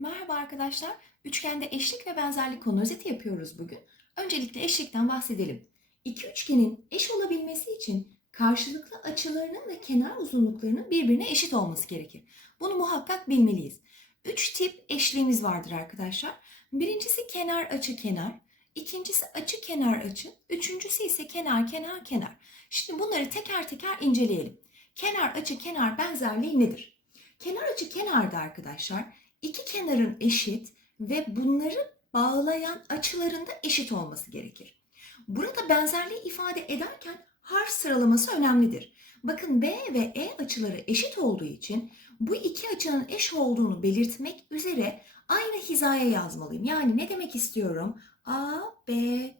Merhaba arkadaşlar. Üçgende eşlik ve benzerlik konu özeti yapıyoruz bugün. Öncelikle eşlikten bahsedelim. İki üçgenin eş olabilmesi için karşılıklı açılarının ve kenar uzunluklarının birbirine eşit olması gerekir. Bunu muhakkak bilmeliyiz. Üç tip eşliğimiz vardır arkadaşlar. Birincisi kenar açı kenar, ikincisi açı kenar açı, üçüncüsü ise kenar kenar kenar. Şimdi bunları teker teker inceleyelim. Kenar açı kenar benzerliği nedir? Kenar açı kenarda arkadaşlar iki kenarın eşit ve bunları bağlayan açıların da eşit olması gerekir. Burada benzerliği ifade ederken harf sıralaması önemlidir. Bakın B ve E açıları eşit olduğu için bu iki açının eş olduğunu belirtmek üzere aynı hizaya yazmalıyım. Yani ne demek istiyorum? A, B,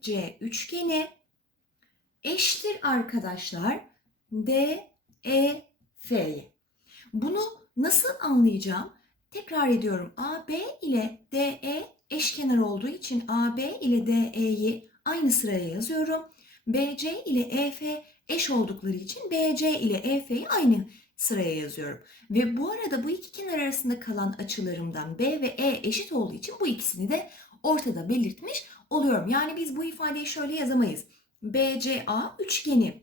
C üçgeni eşittir arkadaşlar D, E, F'ye. Bunu nasıl anlayacağım? Tekrar ediyorum. AB ile DE eşkenar olduğu için AB ile DE'yi aynı sıraya yazıyorum. BC ile EF eş oldukları için BC ile EF'yi aynı sıraya yazıyorum. Ve bu arada bu iki kenar arasında kalan açılarımdan B ve E eşit olduğu için bu ikisini de ortada belirtmiş oluyorum. Yani biz bu ifadeyi şöyle yazamayız. BCA üçgeni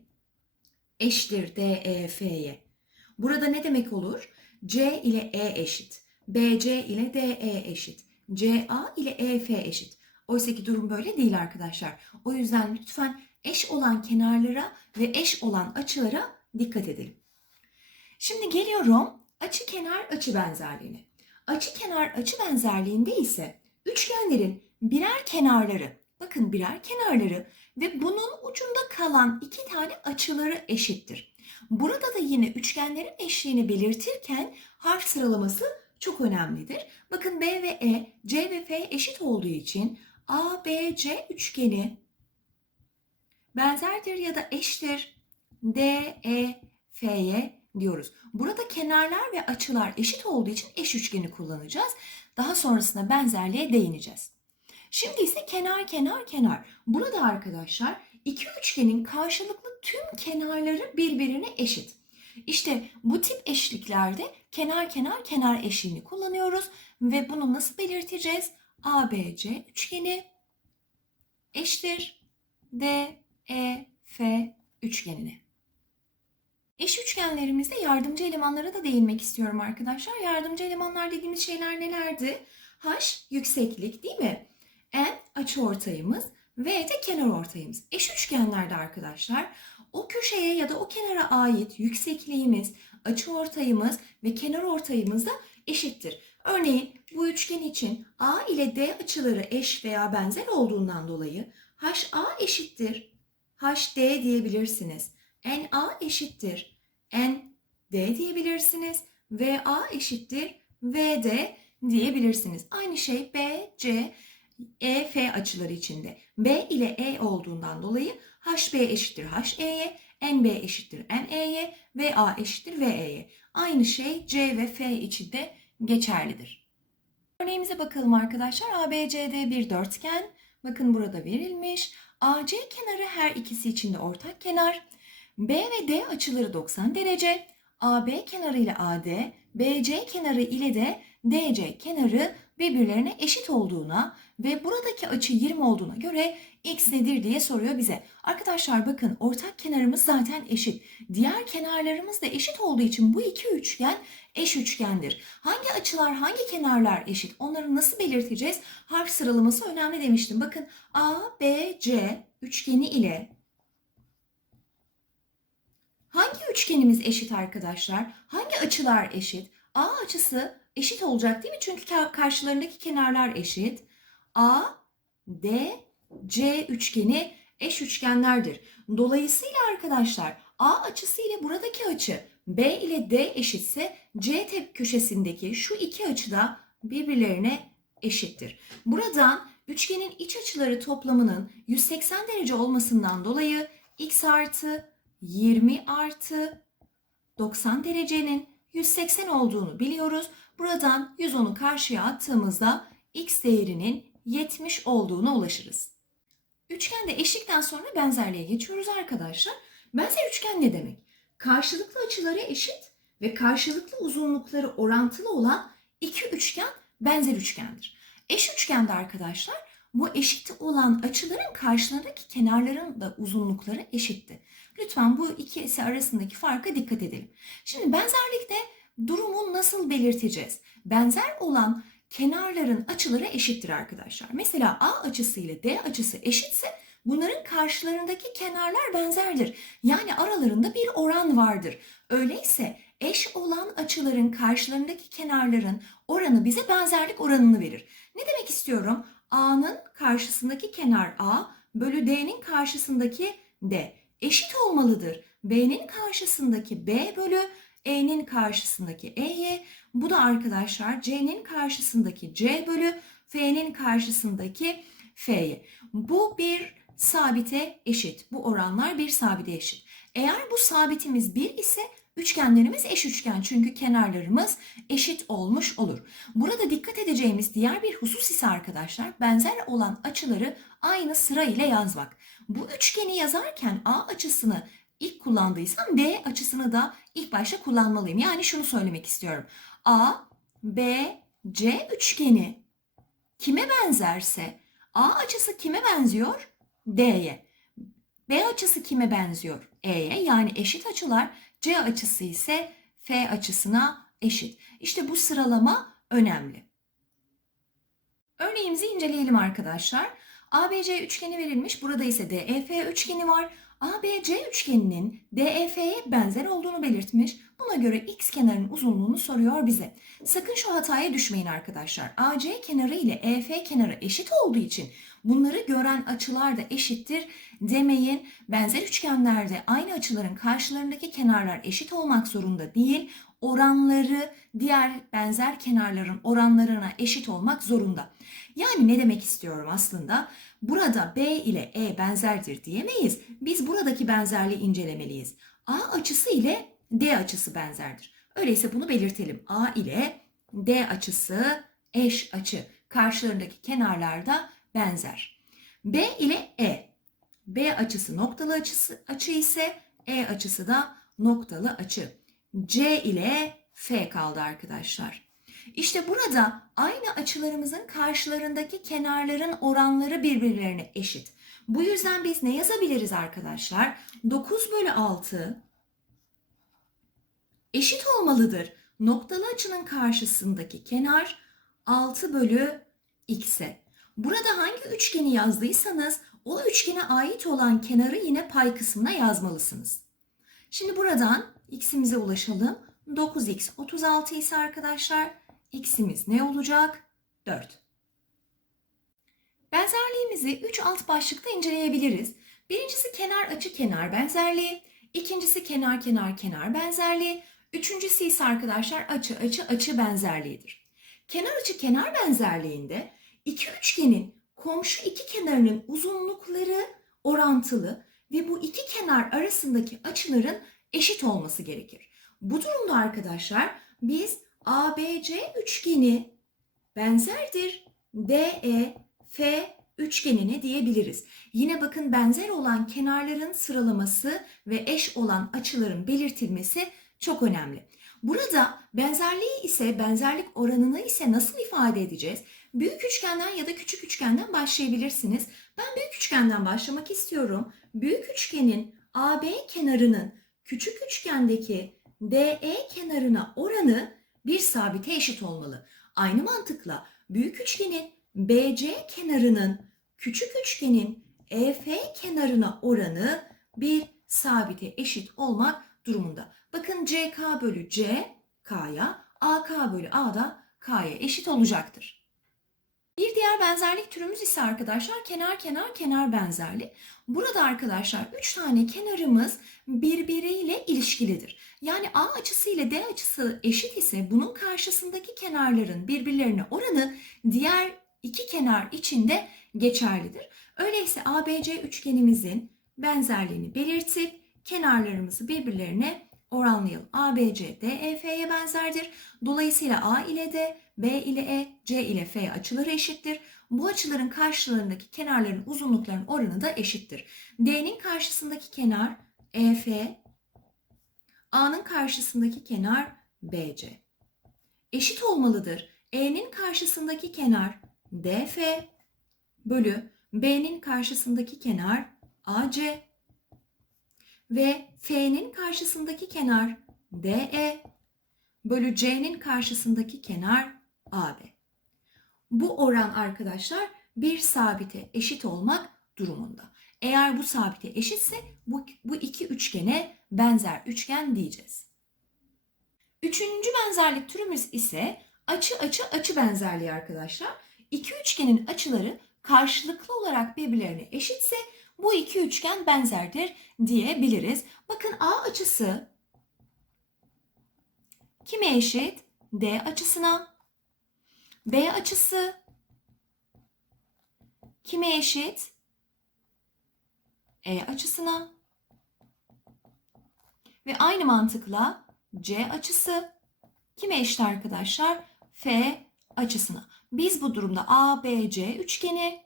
eşittir DEF'ye. Burada ne demek olur? C ile E eşit. BC ile DE eşit. CA ile EF eşit. Oysa ki durum böyle değil arkadaşlar. O yüzden lütfen eş olan kenarlara ve eş olan açılara dikkat edelim. Şimdi geliyorum açı kenar açı benzerliğine. Açı kenar açı benzerliğinde ise üçgenlerin birer kenarları, bakın birer kenarları ve bunun ucunda kalan iki tane açıları eşittir. Burada da yine üçgenlerin eşliğini belirtirken harf sıralaması çok önemlidir. Bakın B ve E, C ve F eşit olduğu için A, B, C üçgeni benzerdir ya da eştir D, E, F'ye diyoruz. Burada kenarlar ve açılar eşit olduğu için eş üçgeni kullanacağız. Daha sonrasında benzerliğe değineceğiz. Şimdi ise kenar kenar kenar. Burada arkadaşlar iki üçgenin karşılıklı tüm kenarları birbirine eşit. İşte bu tip eşliklerde kenar kenar kenar eşliğini kullanıyoruz ve bunu nasıl belirteceğiz? ABC üçgeni eşittir DEF üçgenine. Eş üçgenlerimizde yardımcı elemanlara da değinmek istiyorum arkadaşlar. Yardımcı elemanlar dediğimiz şeyler nelerdi? H yükseklik değil mi? N açıortayımız, V de kenar ortayımız. Eş üçgenlerde arkadaşlar o köşeye ya da o kenara ait yüksekliğimiz, açıortayımız ve kenar ortayımız da eşittir. Örneğin bu üçgen için A ile D açıları eş veya benzer olduğundan dolayı HA eşittir HD diyebilirsiniz. NA eşittir ND diyebilirsiniz. VA eşittir VD diyebilirsiniz. Aynı şey B, C, E, F açıları içinde. B ile E olduğundan dolayı HB eşittir HE'ye, NB eşittir NE'ye, VA eşittir VE'ye. Aynı şey C ve F için de geçerlidir. Örneğimize bakalım arkadaşlar. ABCD bir dörtgen. Bakın burada verilmiş. AC kenarı her ikisi için de ortak kenar. B ve D açıları 90 derece. AB kenarı ile AD, BC kenarı ile de DC kenarı birbirlerine eşit olduğuna ve buradaki açı 20 olduğuna göre x nedir diye soruyor bize. Arkadaşlar bakın ortak kenarımız zaten eşit. Diğer kenarlarımız da eşit olduğu için bu iki üçgen eş üçgendir. Hangi açılar, hangi kenarlar eşit? Onları nasıl belirteceğiz? Harf sıralaması önemli demiştim. Bakın A, B, C üçgeni ile hangi üçgenimiz eşit arkadaşlar? Hangi açılar eşit? A açısı eşit olacak değil mi? Çünkü karşılarındaki kenarlar eşit. A, D, C üçgeni eş üçgenlerdir. Dolayısıyla arkadaşlar A açısı ile buradaki açı B ile D eşitse C tep köşesindeki şu iki açı da birbirlerine eşittir. Buradan üçgenin iç açıları toplamının 180 derece olmasından dolayı x artı 20 artı 90 derecenin 180 olduğunu biliyoruz. Buradan 110'u karşıya attığımızda x değerinin 70 olduğuna ulaşırız. Üçgende eşlikten sonra benzerliğe geçiyoruz arkadaşlar. Benzer üçgen ne demek? Karşılıklı açıları eşit ve karşılıklı uzunlukları orantılı olan iki üçgen benzer üçgendir. Eş üçgende arkadaşlar bu eşit olan açıların karşılarındaki kenarların da uzunlukları eşitti. Lütfen bu ikisi arasındaki farka dikkat edelim. Şimdi benzerlikte durumu nasıl belirteceğiz? Benzer olan kenarların açıları eşittir arkadaşlar. Mesela A açısı ile D açısı eşitse bunların karşılarındaki kenarlar benzerdir. Yani aralarında bir oran vardır. Öyleyse eş olan açıların karşılarındaki kenarların oranı bize benzerlik oranını verir. Ne demek istiyorum? A'nın karşısındaki kenar A bölü D'nin karşısındaki D eşit olmalıdır. B'nin karşısındaki B bölü E'nin karşısındaki E'ye bu da arkadaşlar C'nin karşısındaki C bölü F'nin karşısındaki F'ye. Bu bir sabite eşit. Bu oranlar bir sabite eşit. Eğer bu sabitimiz 1 ise üçgenlerimiz eş üçgen çünkü kenarlarımız eşit olmuş olur. Burada dikkat edeceğimiz diğer bir husus ise arkadaşlar benzer olan açıları aynı sıra ile yazmak. Bu üçgeni yazarken A açısını ilk kullandıysam D açısını da ilk başta kullanmalıyım. Yani şunu söylemek istiyorum. A, B, C üçgeni kime benzerse A açısı kime benziyor? D'ye. B açısı kime benziyor? E'ye. Yani eşit açılar C açısı ise F açısına eşit. İşte bu sıralama önemli. Örneğimizi inceleyelim arkadaşlar. ABC üçgeni verilmiş. Burada ise DEF üçgeni var. ABC üçgeninin DEF'ye benzer olduğunu belirtmiş. Buna göre x kenarının uzunluğunu soruyor bize. Sakın şu hataya düşmeyin arkadaşlar. AC kenarı ile EF kenarı eşit olduğu için bunları gören açılar da eşittir demeyin. Benzer üçgenlerde aynı açıların karşılarındaki kenarlar eşit olmak zorunda değil. Oranları diğer benzer kenarların oranlarına eşit olmak zorunda. Yani ne demek istiyorum aslında? Burada B ile E benzerdir diyemeyiz. Biz buradaki benzerliği incelemeliyiz. A açısı ile D açısı benzerdir. Öyleyse bunu belirtelim. A ile D açısı eş açı. Karşılarındaki kenarlarda benzer. B ile E. B açısı noktalı açısı, açı ise E açısı da noktalı açı. C ile F kaldı arkadaşlar. İşte burada aynı açılarımızın karşılarındaki kenarların oranları birbirlerine eşit. Bu yüzden biz ne yazabiliriz arkadaşlar? 9 bölü 6 eşit olmalıdır. Noktalı açının karşısındaki kenar 6 bölü x'e. Burada hangi üçgeni yazdıysanız o üçgene ait olan kenarı yine pay kısmına yazmalısınız. Şimdi buradan x'imize ulaşalım. 9x 36 ise arkadaşlar x'imiz ne olacak? 4. Benzerliğimizi 3 alt başlıkta inceleyebiliriz. Birincisi kenar açı kenar benzerliği, ikincisi kenar kenar kenar benzerliği, üçüncüsü ise arkadaşlar açı açı açı benzerliğidir. Kenar açı kenar benzerliğinde iki üçgenin komşu iki kenarının uzunlukları orantılı ve bu iki kenar arasındaki açıların eşit olması gerekir. Bu durumda arkadaşlar biz ABC üçgeni benzerdir DE F üçgenine diyebiliriz. Yine bakın benzer olan kenarların sıralaması ve eş olan açıların belirtilmesi çok önemli. Burada benzerliği ise benzerlik oranını ise nasıl ifade edeceğiz? Büyük üçgenden ya da küçük üçgenden başlayabilirsiniz. Ben büyük üçgenden başlamak istiyorum. Büyük üçgenin AB kenarının küçük üçgendeki DE kenarına oranı bir sabite eşit olmalı. Aynı mantıkla büyük üçgenin BC kenarının küçük üçgenin EF kenarına oranı bir sabite eşit olmak durumunda. Bakın CK bölü C K'ya, AK bölü A da K'ya eşit olacaktır. Bir diğer benzerlik türümüz ise arkadaşlar kenar kenar kenar benzerlik. Burada arkadaşlar 3 tane kenarımız birbiriyle ilişkilidir. Yani A açısı ile D açısı eşit ise bunun karşısındaki kenarların birbirlerine oranı diğer iki kenar içinde geçerlidir. Öyleyse ABC üçgenimizin benzerliğini belirtip kenarlarımızı birbirlerine oranlayalım. ABC DEF'ye benzerdir. Dolayısıyla A ile D, B ile E, C ile F açıları eşittir. Bu açıların karşılarındaki kenarların uzunluklarının oranı da eşittir. D'nin karşısındaki kenar EF, A'nın karşısındaki kenar BC. Eşit olmalıdır. E'nin karşısındaki kenar DF bölü B'nin karşısındaki kenar AC ve F'nin karşısındaki kenar DE bölü C'nin karşısındaki kenar AB. Bu oran arkadaşlar bir sabite eşit olmak durumunda. Eğer bu sabite eşitse bu, bu iki üçgene benzer üçgen diyeceğiz. Üçüncü benzerlik türümüz ise açı açı açı benzerliği arkadaşlar. İki üçgenin açıları karşılıklı olarak birbirlerine eşitse bu iki üçgen benzerdir diyebiliriz. Bakın A açısı kime eşit? D açısına. B açısı kime eşit? E açısına. Ve aynı mantıkla C açısı kime eşit arkadaşlar? F açısına. Biz bu durumda ABC üçgeni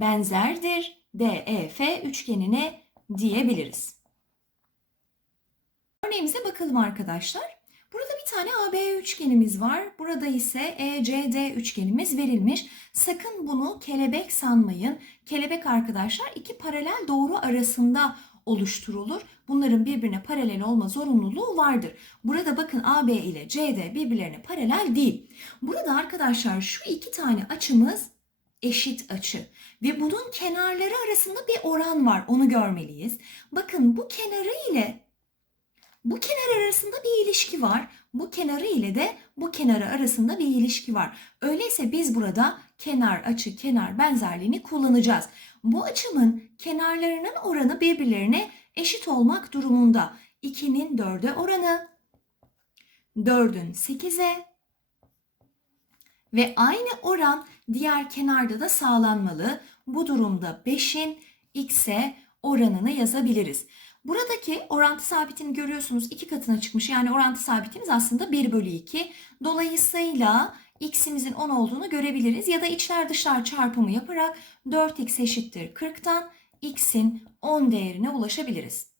benzerdir DEF üçgenine diyebiliriz. Örneğimize bakalım arkadaşlar. Burada bir tane AB üçgenimiz var. Burada ise ECD üçgenimiz verilmiş. Sakın bunu kelebek sanmayın. Kelebek arkadaşlar iki paralel doğru arasında oluşturulur. Bunların birbirine paralel olma zorunluluğu vardır. Burada bakın AB ile CD birbirlerine paralel değil. Burada arkadaşlar şu iki tane açımız eşit açı ve bunun kenarları arasında bir oran var. Onu görmeliyiz. Bakın bu kenarı ile bu kenar arasında bir ilişki var. Bu kenarı ile de bu kenarı arasında bir ilişki var. Öyleyse biz burada kenar açı kenar benzerliğini kullanacağız. Bu açımın kenarlarının oranı birbirlerine eşit olmak durumunda. 2'nin 4'e oranı, 4'ün 8'e ve aynı oran diğer kenarda da sağlanmalı. Bu durumda 5'in x'e oranını yazabiliriz. Buradaki orantı sabitini görüyorsunuz iki katına çıkmış. Yani orantı sabitimiz aslında 1 bölü 2. Dolayısıyla x'imizin 10 olduğunu görebiliriz. Ya da içler dışlar çarpımı yaparak 4x eşittir 40'tan x'in 10 değerine ulaşabiliriz.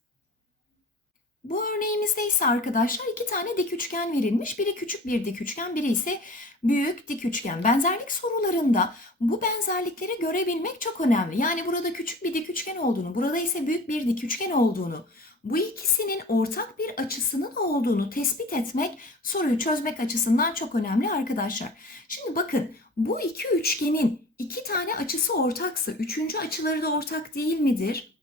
Bu örneğimizde ise arkadaşlar iki tane dik üçgen verilmiş. Biri küçük bir dik üçgen, biri ise büyük dik üçgen. Benzerlik sorularında bu benzerlikleri görebilmek çok önemli. Yani burada küçük bir dik üçgen olduğunu, burada ise büyük bir dik üçgen olduğunu, bu ikisinin ortak bir açısının olduğunu tespit etmek soruyu çözmek açısından çok önemli arkadaşlar. Şimdi bakın bu iki üçgenin iki tane açısı ortaksa üçüncü açıları da ortak değil midir?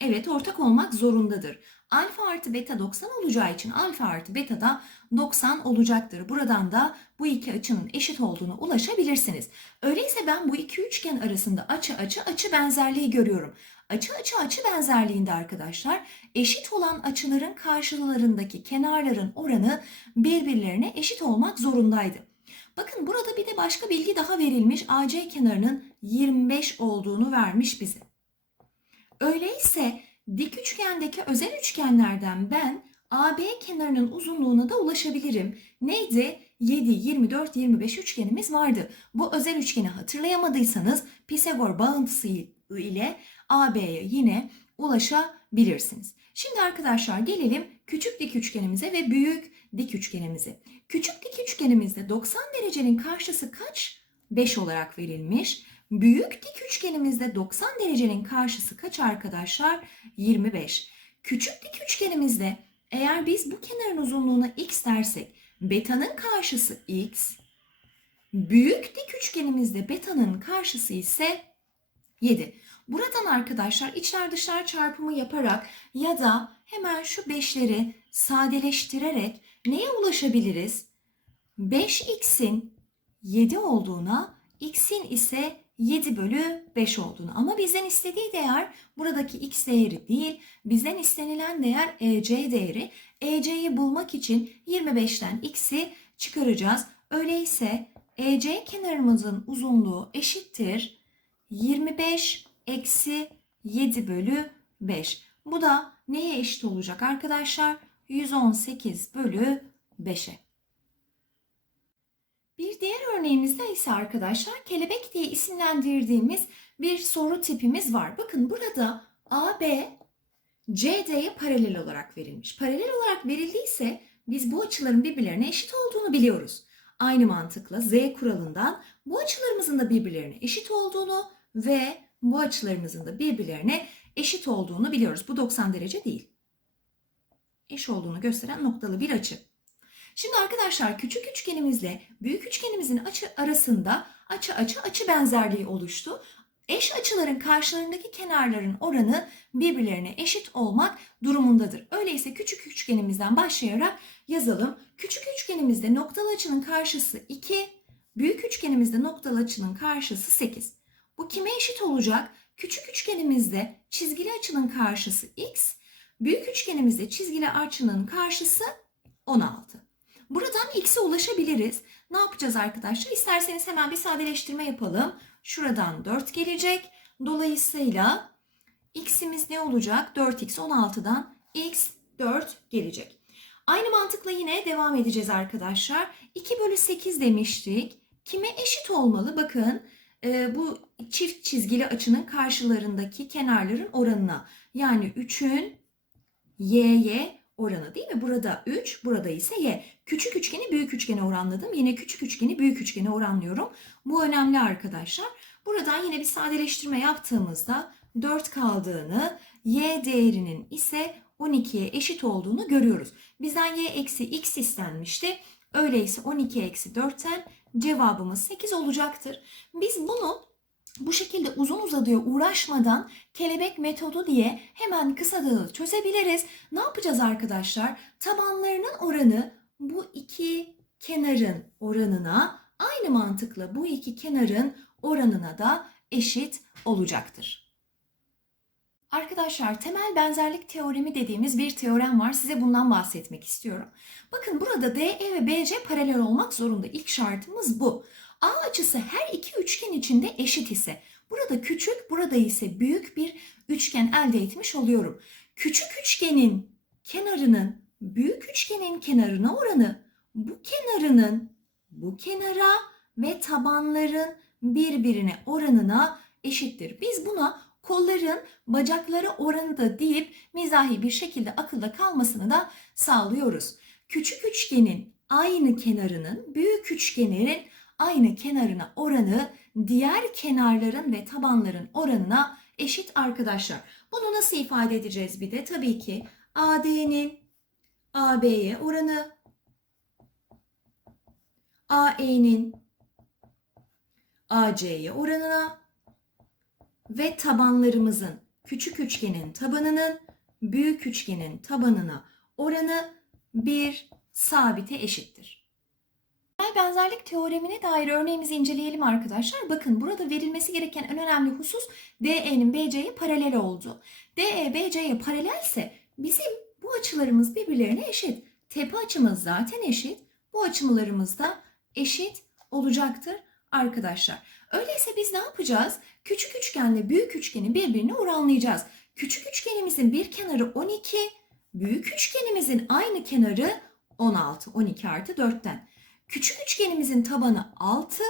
Evet ortak olmak zorundadır. Alfa artı beta 90 olacağı için alfa artı beta da 90 olacaktır. Buradan da bu iki açının eşit olduğunu ulaşabilirsiniz. Öyleyse ben bu iki üçgen arasında açı açı açı benzerliği görüyorum. Açı açı açı benzerliğinde arkadaşlar eşit olan açıların karşılarındaki kenarların oranı birbirlerine eşit olmak zorundaydı. Bakın burada bir de başka bilgi daha verilmiş. AC kenarının 25 olduğunu vermiş bize. Öyleyse dik üçgendeki özel üçgenlerden ben AB kenarının uzunluğuna da ulaşabilirim. Neydi? 7, 24, 25 üçgenimiz vardı. Bu özel üçgeni hatırlayamadıysanız Pisagor bağıntısı ile AB'ye yine ulaşabilirsiniz. Şimdi arkadaşlar gelelim küçük dik üçgenimize ve büyük dik üçgenimize. Küçük dik üçgenimizde 90 derecenin karşısı kaç? 5 olarak verilmiş. Büyük dik üçgenimizde 90 derecenin karşısı kaç arkadaşlar? 25. Küçük dik üçgenimizde eğer biz bu kenarın uzunluğuna x dersek beta'nın karşısı x. Büyük dik üçgenimizde beta'nın karşısı ise 7. Buradan arkadaşlar içler dışlar çarpımı yaparak ya da hemen şu 5'leri sadeleştirerek neye ulaşabiliriz? 5x'in 7 olduğuna, x'in ise 7 bölü 5 olduğunu. Ama bizden istediği değer buradaki x değeri değil. Bizden istenilen değer EC değeri. EC'yi bulmak için 25'ten x'i çıkaracağız. Öyleyse EC kenarımızın uzunluğu eşittir. 25 eksi 7 bölü 5. Bu da neye eşit olacak arkadaşlar? 118 bölü 5'e. Bir diğer örneğimizde ise arkadaşlar kelebek diye isimlendirdiğimiz bir soru tipimiz var. Bakın burada AB CD'ye paralel olarak verilmiş. Paralel olarak verildiyse biz bu açıların birbirlerine eşit olduğunu biliyoruz. aynı mantıkla Z kuralından bu açılarımızın da birbirlerine eşit olduğunu ve bu açılarımızın da birbirlerine eşit olduğunu biliyoruz. Bu 90 derece değil. Eş olduğunu gösteren noktalı bir açı. Şimdi arkadaşlar küçük üçgenimizle büyük üçgenimizin açı arasında açı açı açı benzerliği oluştu. Eş açıların karşılarındaki kenarların oranı birbirlerine eşit olmak durumundadır. Öyleyse küçük üçgenimizden başlayarak yazalım. Küçük üçgenimizde noktalı açının karşısı 2, büyük üçgenimizde noktalı açının karşısı 8. Bu kime eşit olacak? Küçük üçgenimizde çizgili açının karşısı x, büyük üçgenimizde çizgili açının karşısı 16. Buradan x'e ulaşabiliriz. Ne yapacağız arkadaşlar? İsterseniz hemen bir sadeleştirme yapalım. Şuradan 4 gelecek. Dolayısıyla x'imiz ne olacak? 4x 16'dan x 4 gelecek. Aynı mantıkla yine devam edeceğiz arkadaşlar. 2 bölü 8 demiştik. Kime eşit olmalı? Bakın e, bu çift çizgili açının karşılarındaki kenarların oranına. Yani 3'ün y'ye oranı değil mi? Burada 3, burada ise y. Küçük üçgeni büyük üçgene oranladım. Yine küçük üçgeni büyük üçgene oranlıyorum. Bu önemli arkadaşlar. Buradan yine bir sadeleştirme yaptığımızda 4 kaldığını, y değerinin ise 12'ye eşit olduğunu görüyoruz. Bizden y eksi x istenmişti. Öyleyse 12 eksi 4'ten cevabımız 8 olacaktır. Biz bunu bu şekilde uzun uzadıya uğraşmadan kelebek metodu diye hemen kısa çözebiliriz. Ne yapacağız arkadaşlar? Tabanlarının oranı bu iki kenarın oranına aynı mantıkla bu iki kenarın oranına da eşit olacaktır. Arkadaşlar temel benzerlik teoremi dediğimiz bir teorem var. Size bundan bahsetmek istiyorum. Bakın burada DE ve BC paralel olmak zorunda. İlk şartımız bu. A açısı her iki üçgen içinde eşit ise burada küçük, burada ise büyük bir üçgen elde etmiş oluyorum. Küçük üçgenin kenarının büyük üçgenin kenarına oranı bu kenarının bu kenara ve tabanların birbirine oranına eşittir. Biz buna kolların bacaklara oranı da deyip mizahi bir şekilde akılda kalmasını da sağlıyoruz. Küçük üçgenin aynı kenarının büyük üçgenin aynı kenarına oranı diğer kenarların ve tabanların oranına eşit arkadaşlar. Bunu nasıl ifade edeceğiz bir de? Tabii ki AD'nin AB'ye oranı, AE'nin AC'ye oranına ve tabanlarımızın küçük üçgenin tabanının büyük üçgenin tabanına oranı bir sabite eşittir. Benzerlik teoremine dair örneğimizi inceleyelim arkadaşlar. Bakın burada verilmesi gereken en önemli husus DE'nin BC'ye paralel oldu. DE BC'ye paralelse bizim bu açılarımız birbirlerine eşit. Tepe açımız zaten eşit. Bu açılarımız da eşit olacaktır arkadaşlar. Öyleyse biz ne yapacağız? Küçük üçgenle büyük üçgeni birbirine oranlayacağız. Küçük üçgenimizin bir kenarı 12, büyük üçgenimizin aynı kenarı 16. 12 artı 4'ten. Küçük üçgenimizin tabanı 6,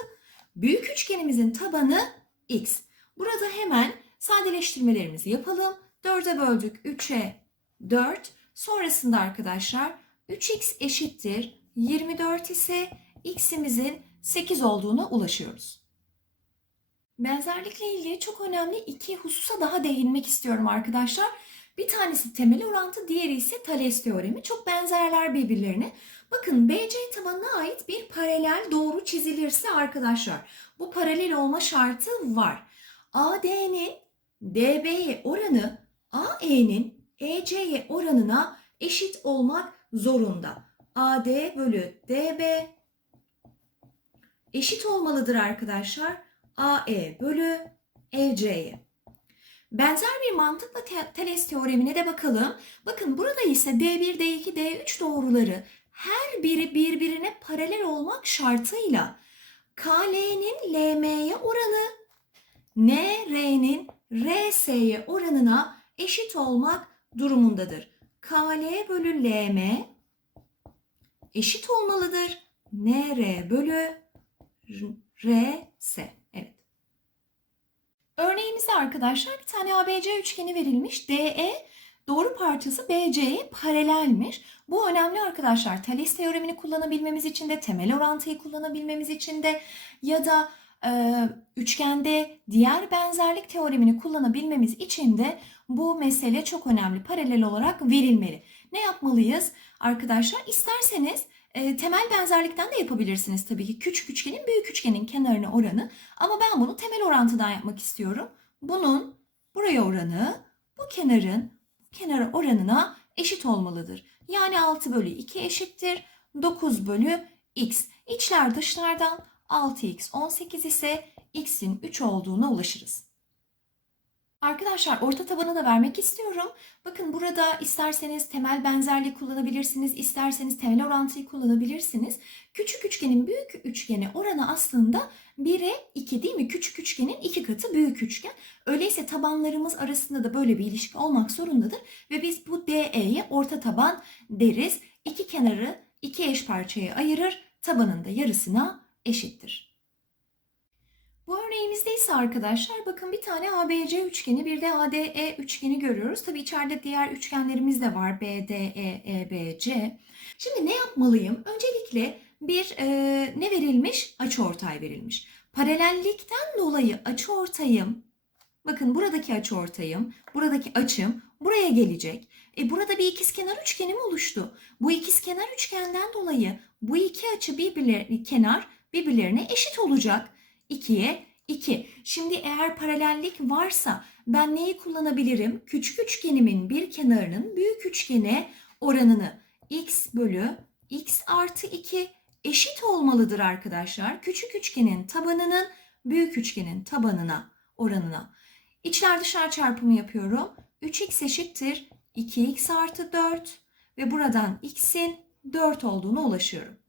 büyük üçgenimizin tabanı x. Burada hemen sadeleştirmelerimizi yapalım. 4'e böldük 3'e 4. Sonrasında arkadaşlar 3x eşittir 24 ise x'imizin 8 olduğuna ulaşıyoruz. Benzerlikle ilgili çok önemli iki hususa daha değinmek istiyorum arkadaşlar. Bir tanesi temel orantı, diğeri ise Thales teoremi. Çok benzerler birbirlerine. Bakın BC tabanına ait bir paralel doğru çizilirse arkadaşlar bu paralel olma şartı var. AD'nin DB'ye oranı AE'nin EC'ye oranına eşit olmak zorunda. AD bölü DB eşit olmalıdır arkadaşlar. AE bölü EC'ye. Benzer bir mantıkla Thales teoremine de bakalım. Bakın burada ise D1, D2, D3 doğruları her biri birbirine paralel olmak şartıyla KL'nin LM'ye oranı NR'nin RS'ye oranına eşit olmak durumundadır. KL bölü LM eşit olmalıdır. NR bölü RS. Evet. Örneğimizde arkadaşlar bir tane ABC üçgeni verilmiş. DE doğru parçası BC'ye paralelmiş. Bu önemli arkadaşlar. Thales teoremini kullanabilmemiz için de, temel orantıyı kullanabilmemiz için de ya da e, üçgende diğer benzerlik teoremini kullanabilmemiz için de bu mesele çok önemli. Paralel olarak verilmeli. Ne yapmalıyız arkadaşlar? İsterseniz e, temel benzerlikten de yapabilirsiniz tabii ki. Küçük üçgenin büyük üçgenin kenarına oranı. Ama ben bunu temel orantıdan yapmak istiyorum. Bunun buraya oranı bu kenarın kenara oranına eşit olmalıdır. Yani 6 bölü 2 eşittir. 9 bölü x. İçler dışlardan 6x 18 ise x'in 3 olduğuna ulaşırız. Arkadaşlar orta tabanı da vermek istiyorum. Bakın burada isterseniz temel benzerliği kullanabilirsiniz, isterseniz temel orantıyı kullanabilirsiniz. Küçük üçgenin büyük üçgene oranı aslında 1'e 2 değil mi? Küçük üçgenin 2 katı büyük üçgen. Öyleyse tabanlarımız arasında da böyle bir ilişki olmak zorundadır. Ve biz bu DE'ye orta taban deriz. İki kenarı iki eş parçaya ayırır. Tabanın da yarısına eşittir. Örneğimizde ise arkadaşlar bakın bir tane ABC üçgeni bir de ADE üçgeni görüyoruz. Tabi içeride diğer üçgenlerimiz de var. BDE, EBC. Şimdi ne yapmalıyım? Öncelikle bir e, ne verilmiş? Açıortay verilmiş. Paralellikten dolayı açıortayım bakın buradaki açıortayım, buradaki açım buraya gelecek. E burada bir ikizkenar üçgenim oluştu. Bu ikizkenar üçgenden dolayı bu iki açı birbirlerine kenar birbirlerine eşit olacak. 2'ye 2. Şimdi eğer paralellik varsa ben neyi kullanabilirim? Küçük üçgenimin bir kenarının büyük üçgene oranını x bölü x artı 2 eşit olmalıdır arkadaşlar. Küçük üçgenin tabanının büyük üçgenin tabanına oranına. İçler dışlar çarpımı yapıyorum. 3x eşittir 2x artı 4 ve buradan x'in 4 olduğuna ulaşıyorum.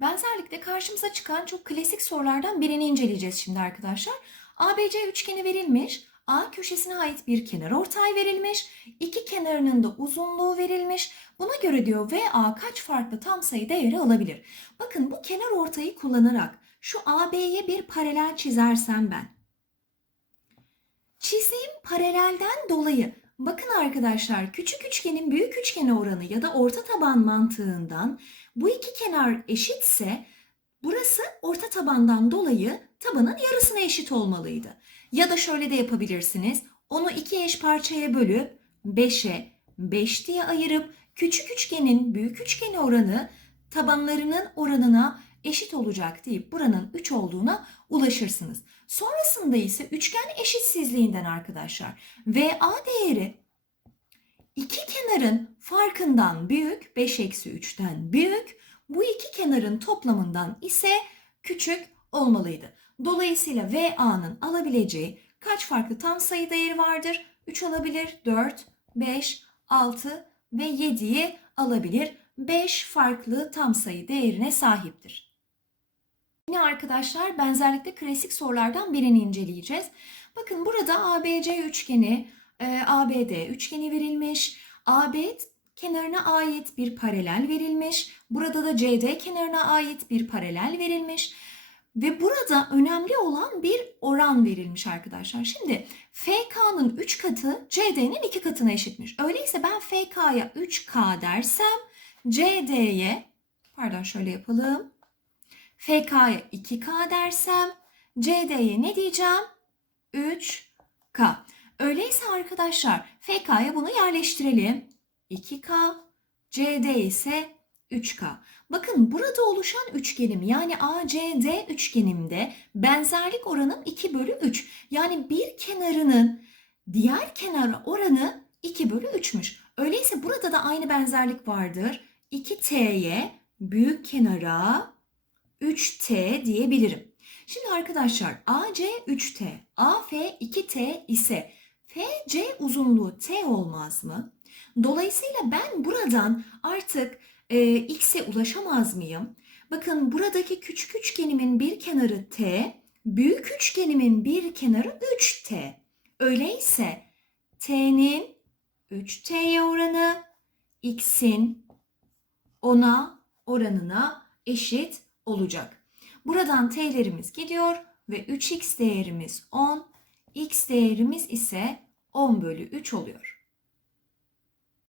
Benzerlikte karşımıza çıkan çok klasik sorulardan birini inceleyeceğiz şimdi arkadaşlar. ABC üçgeni verilmiş. A köşesine ait bir kenar ortay verilmiş. İki kenarının da uzunluğu verilmiş. Buna göre diyor VA kaç farklı tam sayı değeri alabilir? Bakın bu kenar ortayı kullanarak şu AB'ye bir paralel çizersem ben. Çizdiğim paralelden dolayı bakın arkadaşlar küçük üçgenin büyük üçgene oranı ya da orta taban mantığından bu iki kenar eşitse burası orta tabandan dolayı tabanın yarısına eşit olmalıydı. Ya da şöyle de yapabilirsiniz. Onu iki eş parçaya bölüp 5'e 5 diye ayırıp küçük üçgenin büyük üçgene oranı tabanlarının oranına eşit olacak deyip buranın 3 olduğuna ulaşırsınız. Sonrasında ise üçgen eşitsizliğinden arkadaşlar VA değeri iki kenarın farkından büyük 5 eksi 3'ten büyük bu iki kenarın toplamından ise küçük olmalıydı. Dolayısıyla VA'nın alabileceği kaç farklı tam sayı değeri vardır? 3 alabilir, 4, 5, 6 ve 7'yi alabilir. 5 farklı tam sayı değerine sahiptir. Yine arkadaşlar benzerlikte klasik sorulardan birini inceleyeceğiz. Bakın burada ABC üçgeni, e, ABD üçgeni verilmiş. AB kenarına ait bir paralel verilmiş. Burada da CD kenarına ait bir paralel verilmiş. Ve burada önemli olan bir oran verilmiş arkadaşlar. Şimdi FK'nın 3 katı CD'nin 2 katına eşitmiş. Öyleyse ben FK'ya 3K dersem CD'ye pardon şöyle yapalım. FK'ya 2K dersem CD'ye ne diyeceğim? 3K. Öyleyse arkadaşlar FK'ya bunu yerleştirelim. 2K, CD ise 3K. Bakın burada oluşan üçgenim yani ACD üçgenimde benzerlik oranım 2 bölü 3. Yani bir kenarının diğer kenara oranı 2 bölü 3'müş. Öyleyse burada da aynı benzerlik vardır. 2T'ye büyük kenara 3T diyebilirim. Şimdi arkadaşlar AC 3T, AF 2T ise FC uzunluğu T olmaz mı? Dolayısıyla ben buradan artık e, x'e ulaşamaz mıyım? Bakın buradaki küçük üçgenimin bir kenarı t, büyük üçgenimin bir kenarı 3t. Öyleyse t'nin 3t'ye oranı x'in 10'a oranına eşit olacak. Buradan t'lerimiz gidiyor ve 3x değerimiz 10, x değerimiz ise 10 bölü 3 oluyor.